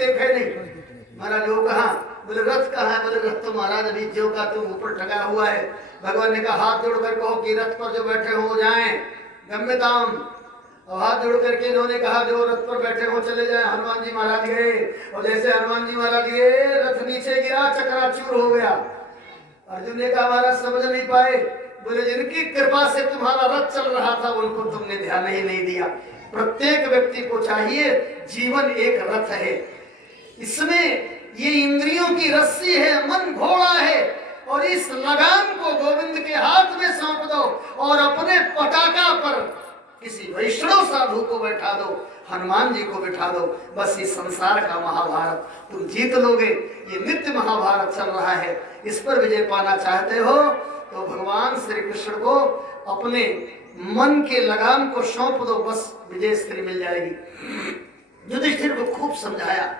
देखे नहीं। महाराज वो कहा, बोले रथ कहाँ है? बोले रथ तो महाराज अभी ज्यों का तुम ऊपर टंगा हुआ है। भगवान ने कहा हाथ जोड़कर कहो कि रथ पर जो बैठे हो जाएं गम्यताम। और हाथ जोड़ करके इन्होंने कहा जो रथ पर बैठे हो चले जाएं। हनुमान जी महाराज गए और जैसे हनुमान जी महाराज गए रथ नीचे गिरा, चकनाचूर हो गया। अर्जुन ने कहा महाराज समझ नहीं पाए। बोले जिनकी कृपा से तुम्हारा रथ चल रहा था उनको तुमने ध्यान ही नहीं दिया। प्रत्येक व्यक्ति को चाहिए, जीवन एक रथ है, इसमें ये इंद्रियों की रस्सी है, मन घोड़ा है, और इस लगाम को गोविंद के हाथ में सौंप दो और अपने पटाखा पर किसी वैष्णव साधु को बैठा दो, हनुमान जी को बैठा दो, बस इस संसार का महाभारत तुम जीत लोगे। ये नित्य महाभारत चल रहा है, इस पर विजय पाना चाहते हो तो भगवान श्री कृष्ण को अपने मन के लगाम को सौंप दो, बस विजय श्री मिल जाएगी। युधिष्ठिर को खूब समझाया,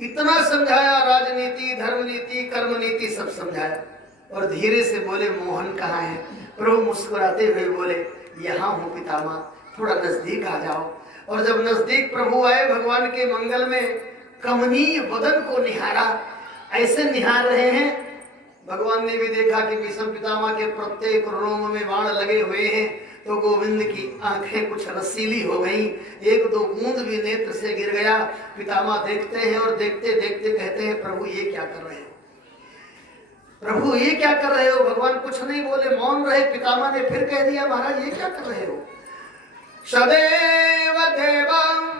इतना समझाया, राजनीति, धर्म नीति, कर्म नीति सब समझाया, और धीरे से बोले मोहन कहाँ है? प्रभु मुस्कुराते हुए बोले यहाँ हूँ पितामह, थोड़ा नजदीक आ जाओ। और जब नजदीक प्रभु आए, भगवान के मंगल में कमनीय बदन को निहारा, ऐसे निहार रहे हैं। भगवान ने भी देखा कि भीष्म पितामह के प्रत्येक रोम में बाण लगे हुए हैं, तो गोविंद की आंखें कुछ रसीली हो गईं, एक दो बूंद भी नेत्र से गिर गया। पितामह देखते हैं और देखते देखते कहते हैं प्रभु ये क्या कर रहे हो? प्रभु ये क्या कर रहे हो? भगवान कुछ नहीं बोले, मौन रहे। पितामह ने फिर कह दिया महाराज ये क्या कर रहे हो? सदैव देवं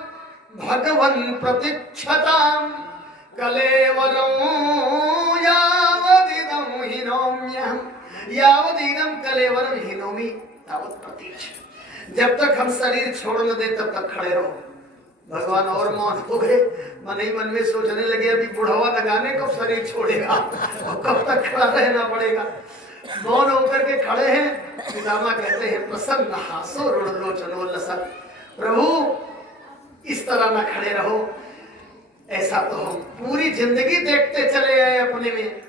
भगवन् प्रतीक्षताम् कलेवरं यावदिदं हिनोम्यहम् यावदिदं कलेवरं हिनोमि तावत् प्रतीक्ष। जब तक हम शरीर छोड़ न दे तब तक खड़े रहो। भगवान और मौन हो गए, मन ही मन में सोचने लगे अभी बुढ़ावा लगाने कब शरीर छोड़ेगा और कब तक खड़ा रहना पड़ेगा। मौन होकर के खड़े हैं। पितामह कहते हैं प्रसन्न हासो रुणलोचनोल्लसत्, प्रभु इस तरह ना खड़े रहो, ऐसा तो हम पूरी जिंदगी देखते चले आए अपने में,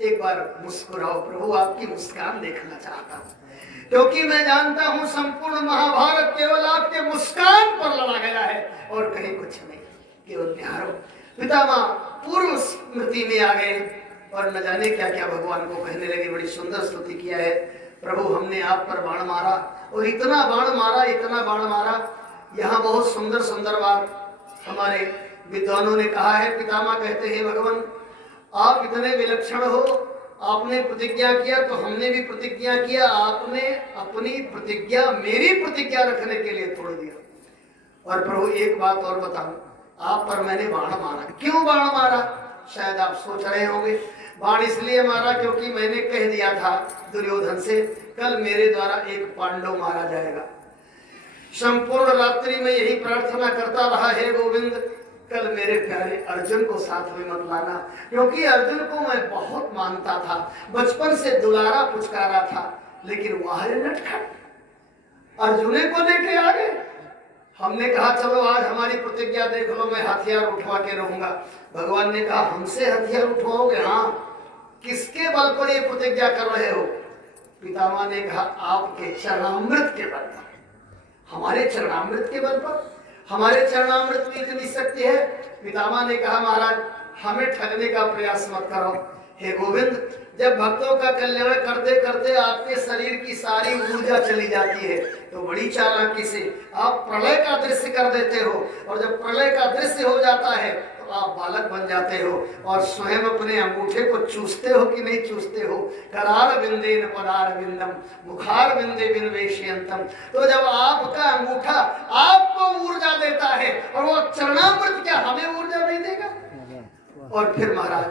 एक बार मुस्कुराओ। प्रभु आपकी मुस्कान देखना चाहता हूँ, क्योंकि मैं जानता हूं संपूर्ण महाभारत केवल आपके मुस्कान पर लड़ा गया है और कहीं कुछ नहीं, केवल निहारो। पितामह पूर्व स्मृति में आ गए और न जाने क्या क्या भगवान को कहने लगे। बड़ी सुंदर स्तुति किया है, प्रभु हमने आप पर बाण मारा और इतना बाण मारा, इतना बाण मारा। यहाँ बहुत सुंदर सुंदर बात हमारे विद्वानों ने कहा है। पितामह कहते हैं भगवान आप इतने विलक्षण हो, आपने प्रतिज्ञा किया तो हमने भी प्रतिज्ञा किया, आपने अपनी प्रतिज्ञा मेरी प्रतिज्ञा रखने के लिए तोड़ दिया। और प्रभु एक बात और बताऊं, आप पर मैंने बाण मारा। क्यों बाण मारा? शायद आप सोच रहे होंगे बाण इसलिए मारा क्योंकि मैंने कह दिया था दुर्योधन से कल मेरे द्वारा एक पांडव मारा जाएगा। संपूर्ण रात्रि में यही प्रार्थना करता रहा, हे गोविंद कल मेरे प्यारे अर्जुन को साथ में मत लाना, क्योंकि अर्जुन को मैं बहुत मानता था, बचपन से दुलारा पुचकारा था, लेकिन वह नटखट अर्जुन को लेके आ गए। हमने कहा चलो आज हमारी प्रतिज्ञा देख लो, मैं हथियार उठवा के रहूंगा। भगवान ने कहा हमसे हथियार उठवाओगे? हाँ। किसके बल पर ये प्रतिज्ञा कर रहे हो? पितामह ने कहा आपके चरणामृत के बल पर। हमारे चरणामृत के बल पर? हमारे चरणामृत में इतनी शक्ति है? पितामह ने कहा महाराज हमें ठगने का प्रयास मत करो। हे गोविंद जब भक्तों का कल्याण करते करते आपके शरीर की सारी ऊर्जा चली जाती है तो बड़ी चालाकी से आप प्रलय का दृश्य कर देते हो, और जब प्रलय का दृश्य हो जाता है तो आप बालक बन जाते हो और स्वयं अपने अंगूठे को चूसते हो कि नहीं चूसते हो? करार बिंदेन पदार बिंदम मुखार बिंदे बिन्वेशयंतम। तो जब आपका अंगूठा आपको ऊर्जा देता है और वो चरणामृत क्या हमें ऊर्जा नहीं देगा? और फिर महाराज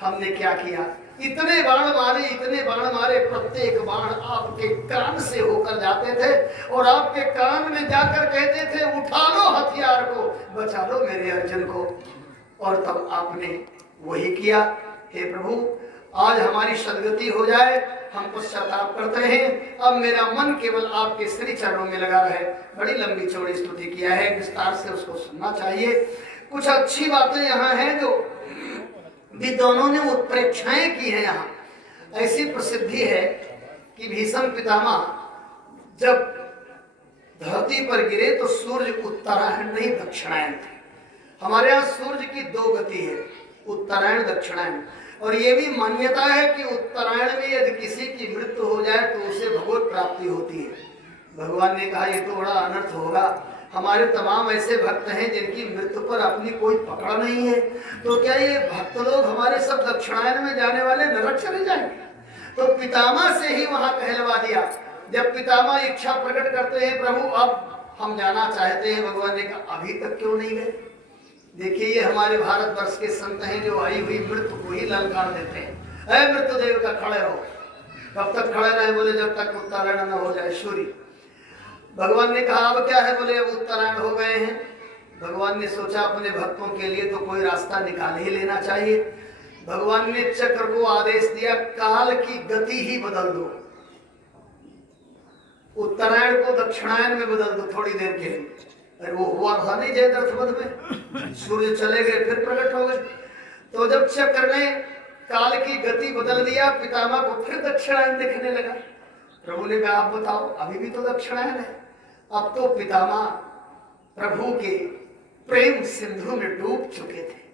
हमने क्या किया? इतने बाण मारे, इतने बाण मारे, प्रत्येक बाण आपके कान से होकर जाते थे और आपके कान में जाकर कहते थे उठा लो हथियार को, बचा लो मेरे अर्जुन को। और तब आपने वही किया। हे प्रभु आज हमारी सदगति हो जाए, हम पश्चाताप करते हैं। अब मेरा मन केवल आपके श्री चरणों में लगा रहे। बड़ी लंबी चौड़ी स्तुति किया है, विस्तार से उसको सुनना चाहिए। कुछ अच्छी बातें यहाँ हैं जो विद्वानों ने उत्प्रेक्षाएं की है। यहाँ ऐसी प्रसिद्धि है कि भीष्म पितामह जब धरती पर गिरे तो सूर्य उत्तरायण नहीं दक्षिणायन थे। हमारे यहाँ सूर्य की दो गति है, उत्तरायण दक्षिणायन। और ये भी मान्यता है कि उत्तरायण में यदि किसी की मृत्यु हो जाए तो उसे भगवत प्राप्ति होती है। भगवान ने कहा ये तो बड़ा अनर्थ होगा, हमारे तमाम ऐसे भक्त हैं जिनकी मृत्यु पर अपनी कोई पकड़ नहीं है, तो क्या ये भक्त लोग हमारे सब दक्षिणायन में जाने वाले नरक चले जाएंगे? तो पितामह से ही वहां कहलवा दिया। जब पितामह इच्छा प्रकट करते हैं, प्रभु अब हम जाना चाहते हैं, भगवान ने कहा अभी तक क्यों नहीं गए? देखिए ये हमारे भारतवर्ष के संत हैं जो आई हुई मृत्यु को ही ललकार देते हैं, अरे मृत्यु देव का खड़े रहो। कब तक खड़े रहे? बोले जब तक उत्तरायण न हो जाए सूर्य। भगवान ने कहा अब क्या है? बोले अब उत्तरायण हो गए हैं। भगवान ने सोचा अपने भक्तों के लिए तो कोई रास्ता निकाल ही लेना चाहिए। भगवान ने चक्र को आदेश दिया, काल की गति ही बदल दो, उत्तरायण को दक्षिणायन में बदल दो थोड़ी देर के लिए। अरे वो हुआ था नहीं जयद्रथ में, सूर्य चले गए फिर प्रकट हो गए। तो जब चक्र ने काल की गति बदल दिया, पितामह को फिर दक्षिणायन दिखने लगा। प्रभु ने कहा आप बताओ अभी भी तो दक्षिणायन है। अब तो पितामह प्रभु के प्रेम सिंधु में डूब चुके थे,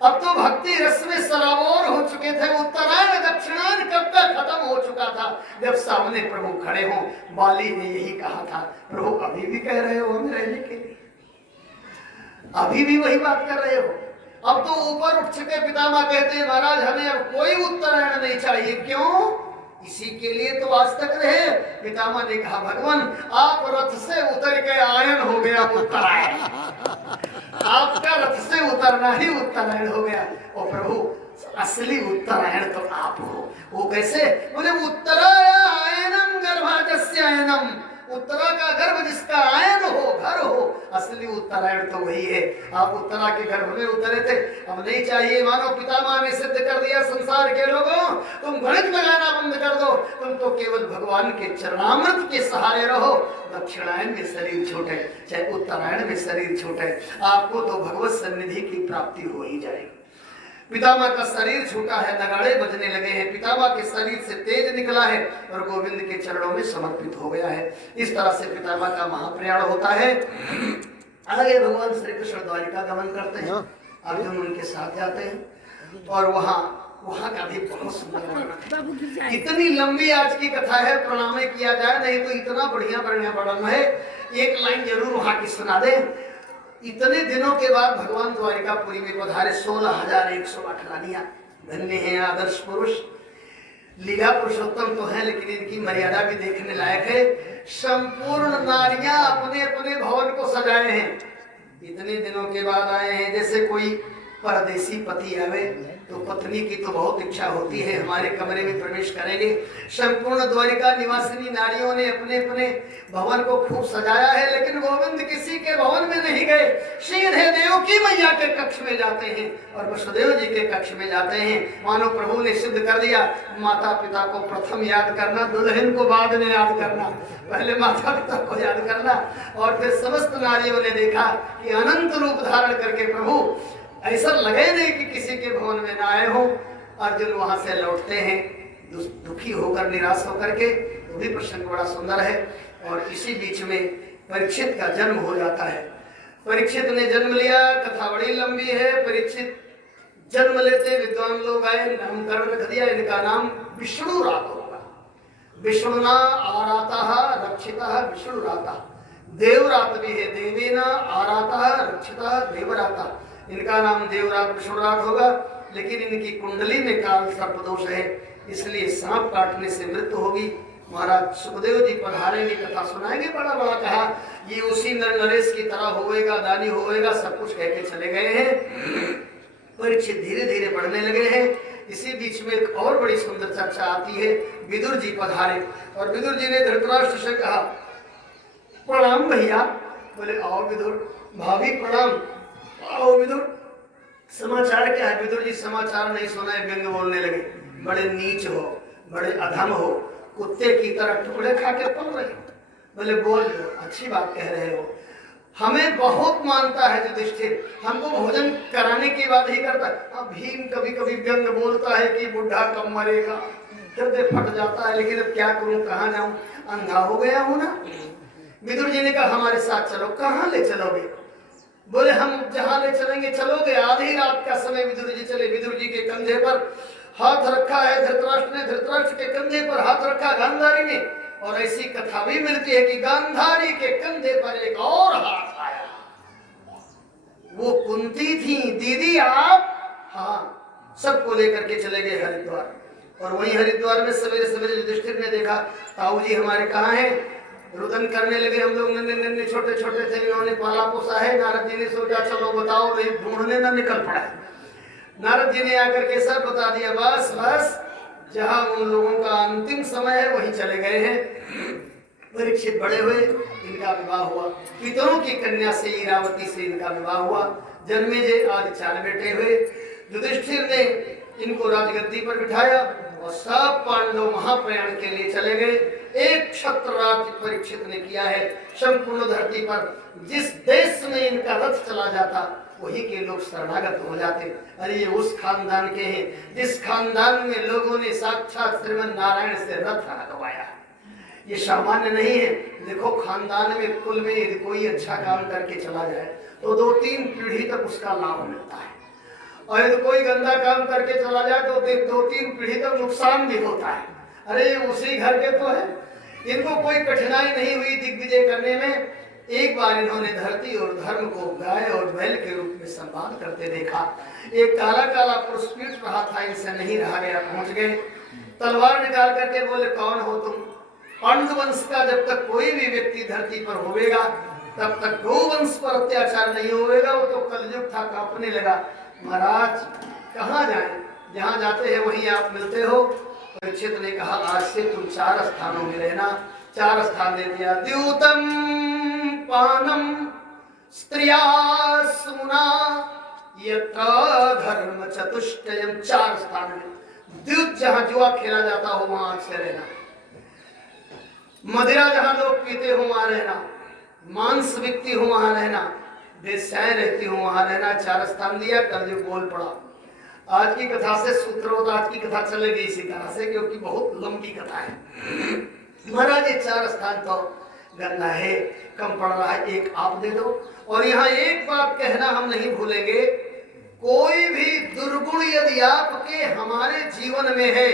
अब तो भक्ति रस में सराबोर हो चुके थे। उत्तरायण दक्षिणायन कब का खत्म हो चुका था जब सामने प्रभु खड़े हों। बाली ने यही कहा था, प्रभु अभी भी कह रहे हो हमें रहने के लिए, अभी भी वही बात कर रहे हो? अब तो ऊपर उठ चुके पितामह कहते हैं महाराज हमें अब कोई उत्तरायण नहीं चाहिए। क्यों? इसी के लिए तो आज तक रहे। पितामह ने कहा भगवान आप रथ से उतर के आयन हो गया उत्तरायण, आपका रथ से उतरना ही उत्तरायण हो गया। और प्रभु असली उत्तरायण तो आप हो। वो कैसे? बोले उत्तरायणम गर्भाजस्यायनम, उत्तरा का गर्भ जिसका आयन हो, घर हो, असली उत्तरायण तो वही है। आप उत्तरा के गर्भ में उतरे थे, अब नहीं चाहिए। मानो पितामह ने सिद्ध कर दिया संसार के लोगों, तुम गणित लगाना बंद कर दो, तुम तो केवल भगवान के चरणामृत के सहारे रहो। दक्षिणायन में शरीर छूटे चाहे उत्तरायण में शरीर छूटे, आपको तो भगवत सन्निधि की प्राप्ति हो ही जाएगी। पितामह का शरीर छूटा है, नगाड़े बजने लगे हैं, पितामह के शरीर से तेज निकला है और गोविंद के चरणों में समर्पित हो गया है। इस तरह से पितामह का महाप्रयाण होता है। आगे भगवान श्री कृष्ण द्वारिका गमन करते हैं, अर्जुन उनके साथ जाते हैं और वहाँ का भी बहुत सुंदर वर्णन है। इतनी लंबी आज की कथा है, प्रणाम किया जाए नहीं तो इतना बढ़िया वर्णन है। एक लाइन जरूर वहाँ की सुना दे। इतने दिनों के बाद भगवान द्वारिकापुरी में पधारे, 16,108 रानियां। धन्य हैं आदर्श पुरुष, लीला पुरुषोत्तम तो है लेकिन इनकी मर्यादा भी देखने लायक है। संपूर्ण नारियां अपने अपने भवन को सजाए हैं, इतने दिनों के बाद आए हैं। जैसे कोई परदेसी पति आवे तो पत्नी की तो बहुत इच्छा होती है हमारे कमरे में प्रवेश करेंगे। संपूर्ण द्वारिका निवासिनी नारियों ने अपने अपने भवन को खूब सजाया है, लेकिन गोविंद किसी के भवन में नहीं गए, सीधे देवकी मैया के कक्ष में जाते हैं और वसुदेव जी के कक्ष में जाते हैं। मानो प्रभु ने सिद्ध कर दिया, माता पिता को प्रथम याद करना, दुल्हन को बाद में याद करना, पहले माता पिता को याद करना। और फिर समस्त नारियों ने देखा कि अनंत रूप धारण करके प्रभु ऐसा लगे नहीं कि किसी के भवन में ना आए हो। अर्जुन वहां से लौटते हैं दुखी होकर, निराश होकर के। वो भी प्रसंग बड़ा सुंदर है। और इसी बीच में परीक्षित का जन्म हो जाता है। परीक्षित ने जन्म लिया, कथा बड़ी लंबी है। परीक्षित जन्म लेते विद्वान लोग आए, नामकरण रख दिया, इनका नाम विष्णु रात होगा। विष्णुना आराता रक्षिता विष्णुराता, देवरात भी है, देवेना आराता रक्षिता देवराता। इनका नाम देवरात विष्णुरात होगा, लेकिन इनकी कुंडली में काल सर्पदोष है, इसलिए सांप काटने से मृत्यु होगी। महाराज सुखदेव जी पधारेंगे, कथा सुनाएंगे, बड़ा बड़ा कहा ये उसी नरेश की तरह होएगा, दानी होएगा, सब कुछ कह के चले गए हैं। परीक्षित धीरे धीरे बढ़ने लगे हैं। इसी बीच में एक और बड़ी सुंदर चर्चा आती है। विदुर जी पधारे और विदुर जी ने धृतराष्ट्र से कहा प्रणाम भैया। बोले आओ विदुर। भाभी प्रणाम। आओ विदुर, समाचार क्या है? विदुर जी समाचार नहीं सुना है, व्यंग बोलने लगे, बड़े नीच हो, बड़े अधम हो, कुत्ते की तरह टुकड़े खा के पल रहे हो। बोले बोल लो, अच्छी बात कह रहे हो, हमें बहुत मानता है युधिष्ठिर, हमको भोजन कराने की बात ही करता है। भीम कभी कभी व्यंग बोलता है कि बुढ़ा कब मरेगा, हृदय फट जाता है, लेकिन अब क्या करूं, कहाँ जाऊं, अंधा हो गया हूं ना। विदुर जी ने कहा हमारे साथ चलो। कहाँ ले चलोगे? बोले हम जहां ले चलेंगे चलोगे। आधी रात का समय विदुर जी चले। विदुर जी के कंधे पर हाथ रखा है धृतराष्ट्र ने, धृतराष्ट्र के कंधे पर हाथ रखा गांधारी ने। और ऐसी कथा भी मिलती है कि गांधारी के कंधे पर एक और हाथ आया। वो कुंती थी, दीदी आप? हाँ। सबको लेकर के चले गए हरिद्वार। और वहीं हरिद्वार में सवेरे सवेरे युधिष्ठिर ने देखा ताऊ जी हमारे कहाँ हैं। रुदन करने लगे। हम लोग नन्हे नन्हे छोटे छोटे थे, इन्होंने पाला पोसा है। नारद जी ने सोचा चलो बताओ, नहीं ढूंढने ना निकल पड़ा। नारद जी ने आकर के सब बता दिया। बस बस जहां उन लोगों का अंतिम समय है वहीं चले गए हैं। परीक्षित बड़े हुए, इनका विवाह हुआ। पितरों की कन्या से ईरावती से इनका विवाह हुआ। जन्मेजय आदि 4 बेटे हुए। युधिष्ठिर ने इनको राजगद्दी पर बिठाया और सब पांडव महाप्रयाण के लिए चले गए। एक क्षत्र राज्य परीक्षित ने किया है संपूर्ण धरती पर। जिस देश में इनका रथ चला जाता वही के लोग शरणागत हो जाते। अरे ये उस खानदान के हैं जिस खानदान में लोगों ने साक्षात श्रीमन नारायण से रथ हटवाया। ये सामान्य नहीं है। देखो खानदान में कुल में यदि कोई अच्छा काम करके चला जाए तो 2-3 पीढ़ी तक उसका लाभ मिलता है, और यदि कोई गंदा काम करके चला जाए तो 2-3 पीढ़ी तक नुकसान भी होता है। अरे ये उसी घर के तो है। इनको कोई कठिनाई नहीं हुई दिग्विजय करने में। एक बार इन्होंने धरती और धर्म को गाय और बैल के रूप में संभाल करते देखा। एक काला काला पुरुष पीट रहा था, इनसे नहीं रहा गया, पहुंच गए। तलवार निकाल करके बोले कौन हो तुम? पांडुवंश का जब तक कोई भी व्यक्ति धरती पर होवेगा तब तक गोवंश पर अत्याचार नहीं होगा। वो तो कलयुग था, कांपने लगा। महाराज कहाँ जाएं? जहाँ जाते हैं वहीं आप मिलते हो। परीक्षित ने कहा आज से तुम 4 स्थानों में रहना। 4 स्थान दे दिया। द्यूतम पानम स्त्रिया सुना यत्र धर्म चतुष्टयम। 4 स्थान में। द्यूत जहाँ जुआ खेला जाता हो वहां आज से रहना। मदिरा जहाँ लोग पीते हो वहां रहना। मांस बिकती हो वहां रहना। वेश्याएं रहती हो वहां रहना। 4 स्थान दिया। कलयुग बोल पड़ा। आज की कथा से सूत्र होता, आज की कथा चलेगी इसी तरह से क्योंकि बहुत लंबी कथा है। महाराज ये 4 स्थान तो गंदा है, कम पड़ रहा है, एक आप दे दो। और यहाँ एक बात कहना हम नहीं भूलेंगे, कोई भी दुर्गुण यदि आपके हमारे जीवन में है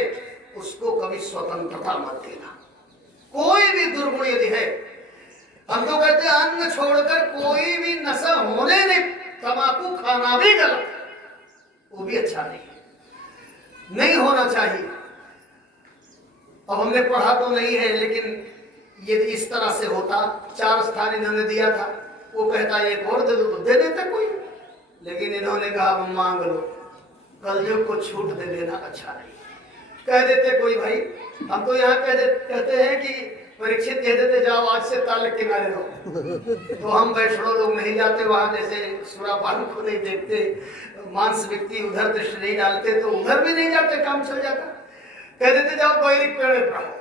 उसको कभी स्वतंत्रता मत देना। कोई भी दुर्गुण यदि है, हम तो कहते हैं अन्न छोड़कर कोई भी नशा होने नहीं, तंबाकू खाना भी गलत, वो भी अच्छा नहीं है, नहीं होना चाहिए। अब हमने पढ़ा तो नहीं है, लेकिन यदि इस तरह से होता, 4 स्थान इन्होंने दिया था, वो कहता एक और दे दो तो दे देते कोई, लेकिन इन्होंने कहा मांग लो, कलयुग को छूट दे देना अच्छा नहीं। कह देते कोई भाई, हम तो यहाँ कहते हैं कि परीक्षित कह देते जाओ आज से ताल के किनारे रहो, तो हम वैष्णव लोग नहीं जाते वहां, जैसे सुरापान को नहीं देखते, मांस व्यक्ति उधर दृष्टि नहीं डालते तो उधर भी नहीं जाते, काम चल जाता। कह देते जाओ बैरिक पेड़ पर रहो,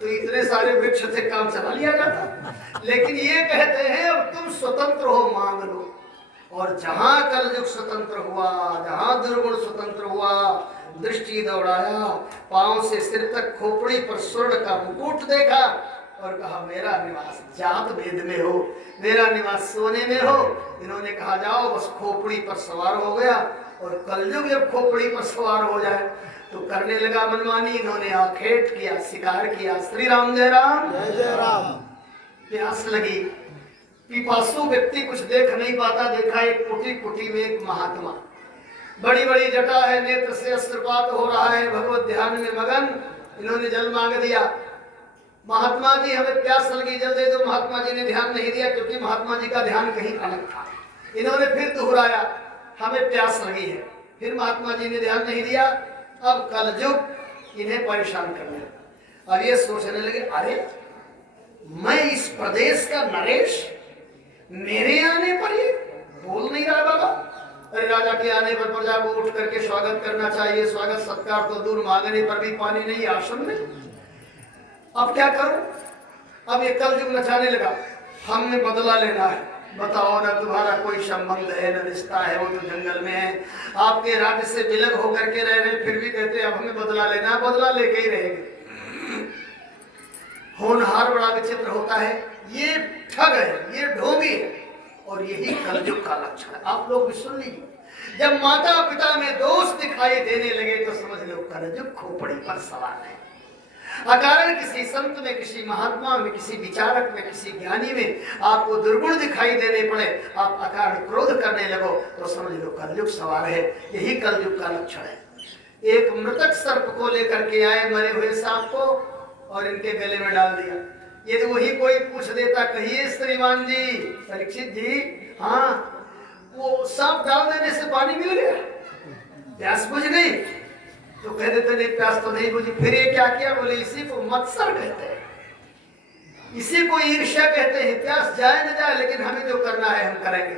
तो इतने सारे वृक्ष से काम चला लिया जाता। लेकिन ये कहते हैं अब तुम स्वतंत्र हो, मांग लो। और जहां कलयुग स्वतंत्र हुआ, जहां दुर्गुण स्वतंत्र हुआ, दृष्टि दौड़ाया, पांव से सिर तक खोपड़ी पर स्वर्ण का मुकुट देखा और कहा मेरा निवास जात भेद में हो, मेरा निवास सोने में हो। इन्होंने कहा जाओ, बस खोपड़ी पर सवार हो गया। और कलयुग जब खोपड़ी पर सवार हो जाए तो करने लगा मनमानी। इन्होंने आखेट किया, शिकार किया। श्री राम जय राम जय जय राम। प्यास लगी, पिपासु व्यक्ति कुछ देख नहीं पाता, देखा एक कुटी कुटी में एक महात्मा, बड़ी बड़ी जटा है, नेत्र से अश्रुपात हो रहा है, भगवत ध्यान में मगन। इन्होंने जल मांग दिया, महात्मा जी हमें प्यास लगी, जल दे दो। महात्मा जी ने ध्यान नहीं दिया क्योंकि महात्मा जी का ध्यान कहीं अलग था। इन्होंने फिर दोहराया, हमें प्यास लगी है, फिर महात्मा जी ने ध्यान नहीं दिया। अब कलयुग इन्हें परेशान करने लगा। अब ये सोचने लगे, अरे मैं इस प्रदेश का नरेश, मेरे आने पर ये बोल नहीं रहा बाबा। अरे राजा के आने पर प्रजा को उठ करके स्वागत करना चाहिए, स्वागत सत्कार तो दूर, मांगने पर भी पानी नहीं आश्रम में। अब क्या करूं? अब ये कलयुग नचाने लगा, हमने बदला लेना है। बताओ ना, तुम्हारा कोई संबंध है न रिश्ता है, वो तो जंगल में है, आपके राज्य से विलग होकर के रह रहे, फिर भी कहते अब हमें बदला लेना, बदला लेके ही रहेंगे। होनहार बड़ा विचित्र होता है, ये ठग है, ये ढोंगी है, और यही कलयुग का लक्षण है। आप लोग भी सुन लीजिए, जब माता पिता में दोष दिखाई देने लगे तो समझ लो कलयुग खोपड़ी पर सवार है। अकारण किसी संत में, किसी महात्मा में, किसी विचारक में, किसी ज्ञानी में आपको दुर्गुण दिखाई देने पड़े, आप अकारण क्रोध करने लगो तो समझ लो कलयुग सवार है। यही कलयुग का लक्षण है। एक मृतक सर्प को लेकर के आए, मरे हुए सांप को, और इनके गले में डाल दिया। यदि वही कोई पूछ देता, कहिए श्रीमान जी, परीक्षित जी, हाँ वो सांप डाल देने से पानी मिल गया, प्यास बुझ गई? तो कह देते नहीं, प्यास तो नहीं बुझी। फिर ये क्या किया? बोले इसी को मत्सर कहते हैं, इसी को ईर्ष्या कहते हैं। प्यास जाए न जाए, लेकिन हमें जो करना है हम करेंगे।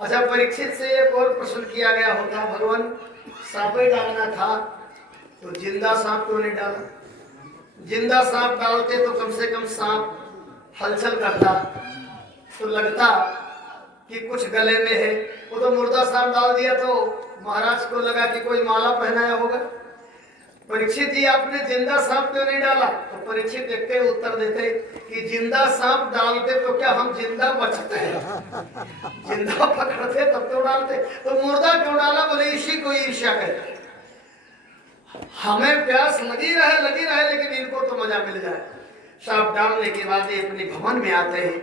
अच्छा, परीक्षित से एक और प्रश्न किया गया होता, भगवान सांप ही डालना था तो जिंदा सांप क्यों नहीं डाला? जिंदा सांप डालते तो कम से कम सांप हलचल करता, तो लगता कि कुछ गले में है। वो तो मुर्दा सांप डाल दिया तो महाराज को लगा कि कोई माला पहनाया होगा। परीक्षित जी, आपने जिंदा सांप क्यों नहीं डाला? तो परीक्षित एक के उत्तर देते कि जिंदा सांप डालते तो क्या हम जिंदा बचते हैं? जिंदा पकड़ते तब तो डालते, तो मुर्दा क्यों डाला? बोले इसी को ईर्ष्या कहते हैं। हमें प्यास लगी रहे लेकिन इनको तो मजा मिल जाए। सांप डालने के बाद ये अपने भवन में आते हैं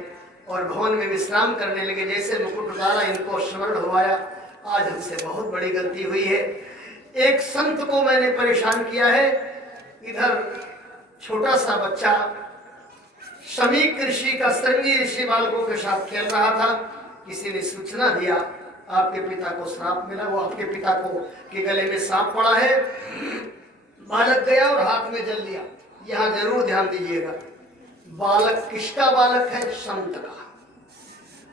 और भवन में विश्राम करने लगे। जैसे मुकुट उतारा, इनको स्मरण हुआ, आज हमसे बहुत बड़ी गलती हुई है। एक संत को मैंने परेशान किया है। इधर छोटा सा बच्चा शमीक ऋषि का श्रृंगी ऋषि बालकों के साथ खेल रहा था। किसी ने सूचना दिया, आपके पिता को श्राप मिला, वो आपके पिता को के गले में सांप पड़ा है। बालक गया और हाथ में जल लिया। यहाँ जरूर ध्यान दीजिएगा, बालक किसका बालक है? संत का।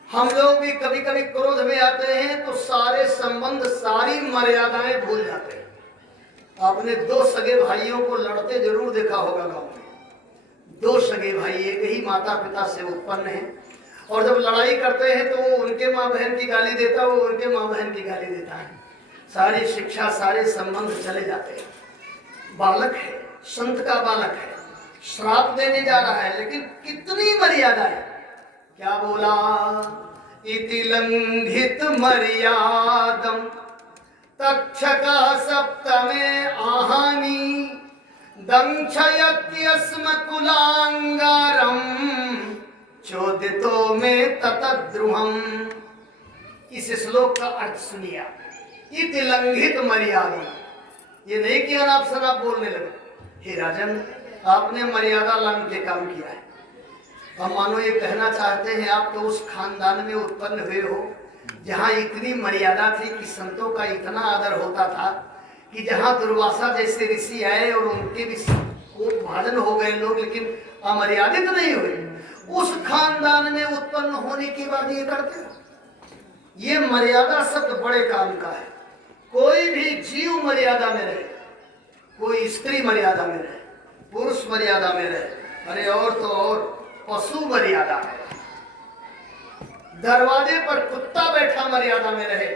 हम लोग भी कभी कभी क्रोध में आते हैं तो सारे संबंध, सारी मर्यादाएं भूल जाते हैं। आपने दो सगे भाइयों को लड़ते जरूर देखा होगा गांव में। दो सगे भाई एक ही माता पिता से उत्पन्न हैं, और जब लड़ाई करते हैं तो वो उनके माँ बहन की गाली देता है, वो उनके माँ बहन की गाली देता है। सारी शिक्षा, सारे संबंध चले जाते हैं। बालक है, संत का बालक है, श्राप देने जा रहा है, लेकिन कितनी मर्यादा है। क्या बोला? इति लंघित मर्यादम तक्षका सप्तमे आहानि दंक्षयत्यस्म कुलांगारम चोदितो में ततद्रुहम। इस श्लोक का अर्थ सुनिए। इति लंघित मर्यादा, ये नहीं कि अनाप शनाप बोलने लगे। हे राजन, आपने मर्यादा लांघ के काम किया है। हम मानो ये कहना चाहते हैं, आप तो उस खानदान में उत्पन्न हुए हो जहाँ इतनी मर्यादा थी कि संतों का इतना आदर होता था कि जहाँ दुर्वासा जैसे ऋषि आए और उनके भी भाजन हो गए लोग, लेकिन अमर्यादित नहीं हुए। उस खानदान में उत्पन्न होने के बाद ये करते। ये मर्यादा शब्द बड़े काम का है। कोई भी जीव मर्यादा में रहे, कोई स्त्री मर्यादा में रहे, पुरुष मर्यादा में रहे, अरे और तो और पशु मर्यादा है। दरवाजे पर कुत्ता बैठा मर्यादा में रहे,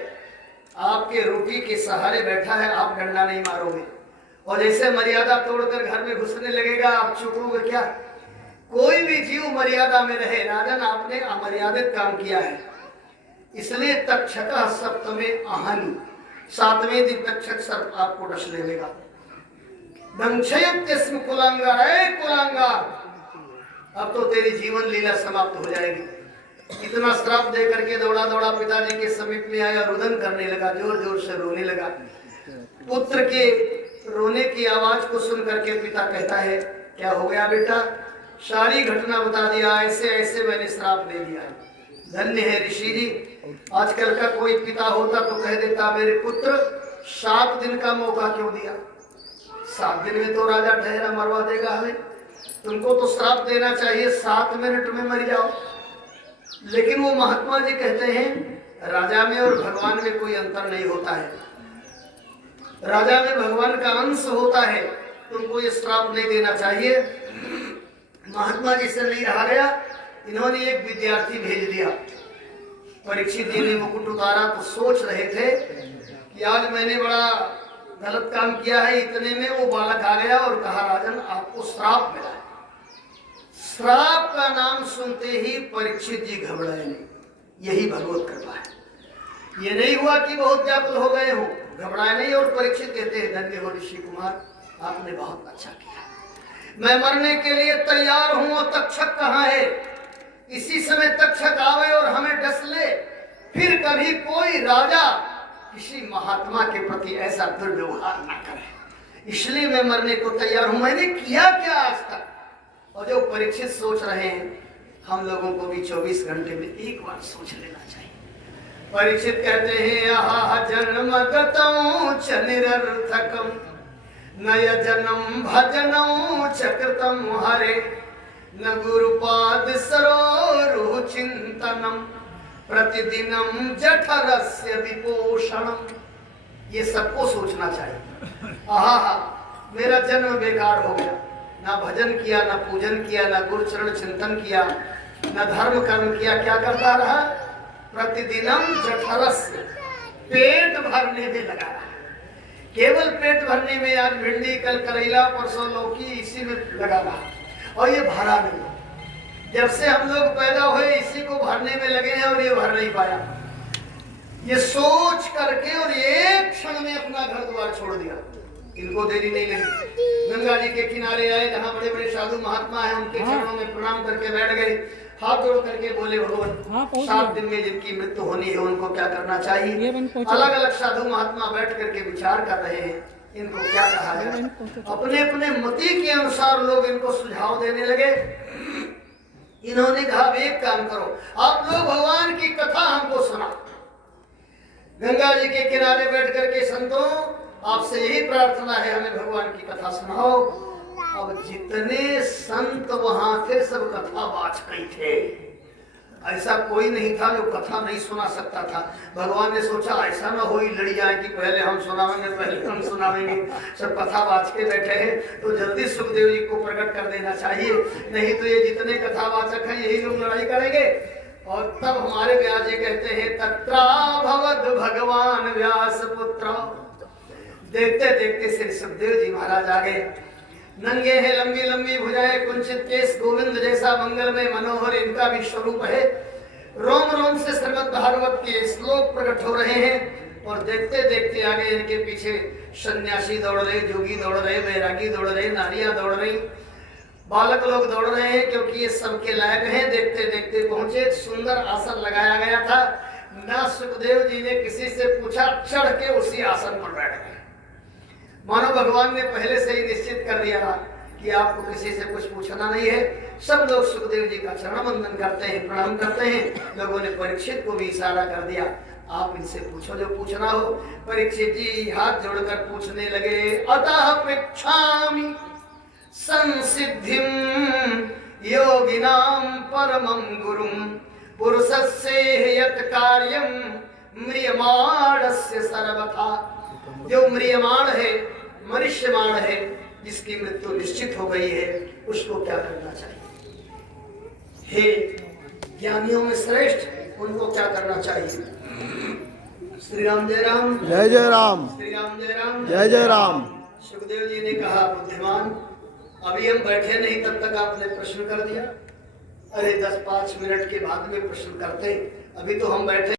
आपके रोटी के सहारे बैठा है, आप डंडा नहीं मारोगे। और जैसे मर्यादा तोड़कर घर में घुसने लगेगा, आप चुपोगे क्या? कोई भी जीव मर्यादा में रहे। राजन, आपने अमर्यादित काम किया है, इसलिए तक्षक सप्तमे आहानि, 7वें दिन तक्षक सर्प आपको डस लेगा। दंक्षयत्यस्म कुलांगार, कुलांगार, अब तो तेरी जीवन लीला समाप्त हो जाएगी। इतना श्राप दे करके दौड़ा दौड़ा पिताजी के समीप में आया, रुदन करने लगा, जोर जोर से रोने लगा। पुत्र के रोने की आवाज को सुन करके पिता कहता है, क्या हो गया बेटा? सारी घटना बता दिया, ऐसे ऐसे मैंने श्राप दे दिया। धन्य है ऋषि जी। आजकल का कोई पिता होता तो कह देता, मेरे पुत्र 7 दिन का मौका क्यों दिया? 7 दिन में तो राजा ठहरा मरवा देगा हमें, तुमको तो श्राप देना चाहिए, 7 मिनट में मर जाओ। लेकिन वो महात्मा जी कहते हैं, राजा में और भगवान में कोई अंतर नहीं होता है। राजा में भगवान का अंश होता है, तुमको ये श्राप नहीं देना चाहिए। महात्मा जी से नहीं रहा गया, इन्होंने एक विद्यार्थी भेज दिया। परीक्षित जी ने मुकुट उतारा तो सोच रहे थे कि आज मैंने बड़ा गलत काम किया है। इतने में वो बालक आ गया और कहा, राजन आपको श्राप मिला है। श्राप का नाम सुनते ही परीक्षित जी घबराए नहीं। यही भगवत कृपा है। ये नहीं हुआ कि बहुत व्याकुल हो गए हो, घबराए नहीं। और परीक्षित कहते हैं, धन्य हो ऋषि कुमार, आपने बहुत अच्छा किया। मैं मरने के लिए तैयार हूं और तक्षक कहाँ है? इसी समय तक्षक आवे और हमें डस ले, फिर कभी कोई राजा किसी महात्मा के प्रति ऐसा दुर्व्यवहार न करे। इसलिए मैं मरने को तैयार हूं। मैंने किया क्या आज तक? और जो परीक्षित सोच रहे हैं, हम लोगों को भी 24 घंटे में एक बार सोच लेना चाहिए। परीक्षित कहते हैं, आहा जन्म गतौ च निरर्थकम नय जन्म भजनौ चकृतम हरे न गुरुपाद सरोरुह चिंतनम प्रतिदिनम जठरस्य विपोषणम। ये सबको सोचना चाहिए। आहा मेरा जन्म बेकार हो गया, ना भजन किया, ना पूजन किया, ना गुरु चरण चिंतन किया, ना धर्म कर्म किया। क्या करता रहा? प्रतिदिनम जठरस्य, पेट भरने में लगा रहा। केवल पेट भरने में, आज भिंडी, कल करेला, परसों लौकी, इसी में लगा रहा और ये भरा नहीं। जब से हम लोग पैदा हुए इसी को भरने में लगे हैं और ये भर नहीं पाया। ये सोच करके और एक क्षण में अपना घर द्वार छोड़ दिया। इनको देरी नहीं लगी, गंगा जी के किनारे आए, जहाँ बड़े बड़े साधु महात्मा हैं, उनके चरणों में प्रणाम करके बैठ गए, हाथ जोड़ करके बोले, भगवान 7 दिन में जिनकी मृत्यु होनी है उनको क्या करना चाहिए? अलग अलग साधु महात्मा बैठ करके विचार कर रहे हैं, इनको क्या कहा जाए। अपने अपने मति के अनुसार लोग इनको सुझाव देने लगे। इन्होंने कहा, एक काम करो, आप लोग भगवान की कथा हमको सुना। गंगा जी के किनारे बैठ करके, संतों आपसे यही प्रार्थना है, हमें भगवान की कथा सुनाओ। अब जितने संत वहां थे सब कथावाचक ही थे, ऐसा कोई नहीं था जो कथा नहीं सुना सकता था। भगवान ने सोचा ऐसा ना हो लड़ी जाए कि पहले हम सुनावेंगे, पहले हम सुनावेंगे। सब कथावाचक बैठे हैं तो जल्दी सुखदेव जी को प्रकट कर देना चाहिए, नहीं तो ये जितने कथावाचक हैं यही लोग लड़ाई करेंगे। और तब हमारे व्यास जी कहते हैं, तत्रा भवद भगवान व्यास पुत्र। देखते देखते श्री सुखदेव जी महाराज आ गए। नंगे हैं, लंबी लंबी भुजाएं, कुंचित केस, गोविंद जैसा मंगलमय मनोहर इनका भी स्वरूप है। रोम रोम से श्रीमद् भागवत के श्लोक प्रकट हो रहे हैं। और देखते देखते आगे इनके पीछे सन्यासी दौड़ रहे, जोगी दौड़ रहे, वैरागी दौड़ रहे, नारियां दौड़ रही, बालक लोग दौड़ रहे हैं, क्योंकि ये सबके लायक हैं। देखते देखते पहुंचे, सुंदर आसन लगाया गया था। ना सुखदेव जी ने किसी से पूछा, चढ़ के उसी आसन पर बैठ गए। मानो भगवान ने पहले से ही निश्चित कर दिया कि आपको किसी से कुछ पूछना नहीं है। सब लोग सुखदेव जी का चरण वंदन करते हैं, प्रणाम करते हैं। लोगों ने परीक्षित को भी इशारा कर दिया, आप इनसे पूछो जो पूछना हो। परीक्षित जी हाथ जोड़कर पूछने लगे, अतः पृच्छामि संसिद्धिं योगिनां परमं गुरुं पुरुषस्य यत् कार्यं म्रियमाणस्य सर्वथा। जो म्रियमाण है, मनुष्यमाण है, जिसकी मृत्यु निश्चित हो गई है, उसको क्या करना चाहिए? हे ज्ञानियों में श्रेष्ठ, उनको क्या करना चाहिए? श्री राम जय राम, जय जय राम, श्री राम जय राम, जय जय राम। सुखदेव जी ने कहा, बुद्धिमान अभी हम बैठे नहीं तब तक आपने प्रश्न कर दिया। अरे 10-5 मिनट के बाद में प्रश्न करते, अभी तो हम बैठे